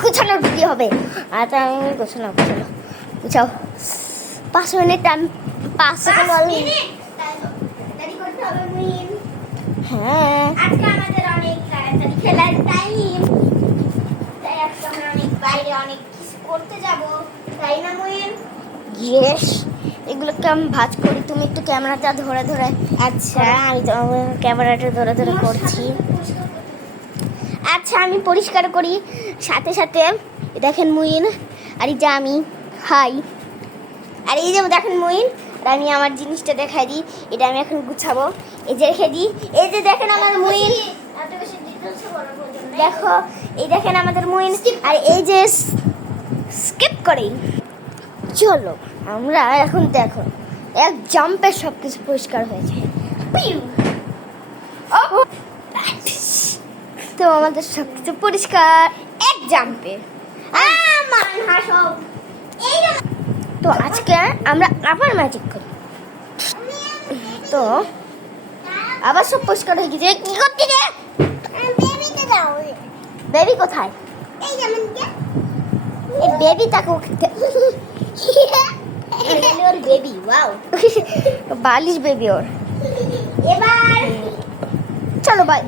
গুছানো দিতে হবে। আর আমি গুছানো গুছাও 5 মিনিট টাইম 5 সেকেন্ড হ্যাঁ আজকে আমাদের অনেক তাড়াতাড়ি খেলার টাইম, তাই আজকে আমরা অনেক বাইরে অনেক কিছু করতে যাব, তাই না মুইন? ইয়েস, এগুলোকে আমি ভাজ করি, তুমি একটু ক্যামেরাটা ধরে ধরে। আচ্ছা আমি তো ক্যামেরাটা ধরে ধরে করছি। আচ্ছা আমি পরিষ্কার করি, সাথে সাথে দেখেন মুইন আর এই যে আমি হাই, আর এই যে দেখেন মুইন আর আমি আমার জিনিসটা দেখাই দিই। এটা আমি এখন গুছাবো, এই যে রেখে দিই। এই যে দেখেন আমার মুইন, এত বেশি ডিটেইলস বলার প্রয়োজন নেই। দেখো এই দেখেন আমাদের মুইন। আর এই যে স্কিপ করি, চলো আমরা এখন দেখো এক জাম্পে সব কিছু পরিষ্কার হয়ে যায়। পিউ! ও! তো আমাদের সব কিছু পরিষ্কার এক জাম্পে। মান হাসো। এই না তো আজকে আমরা আবার ম্যাজিক করি, তো আবার সব পরিষ্কার হয়ে গেছে। কি করতে রে? বেবিতে দাও। বেবি কোথায়? এই যেমন কে এই বেবি তাকে ওর বেবি, ওয়াও। বালিশ বেবি ওর। এবার চলো বাই।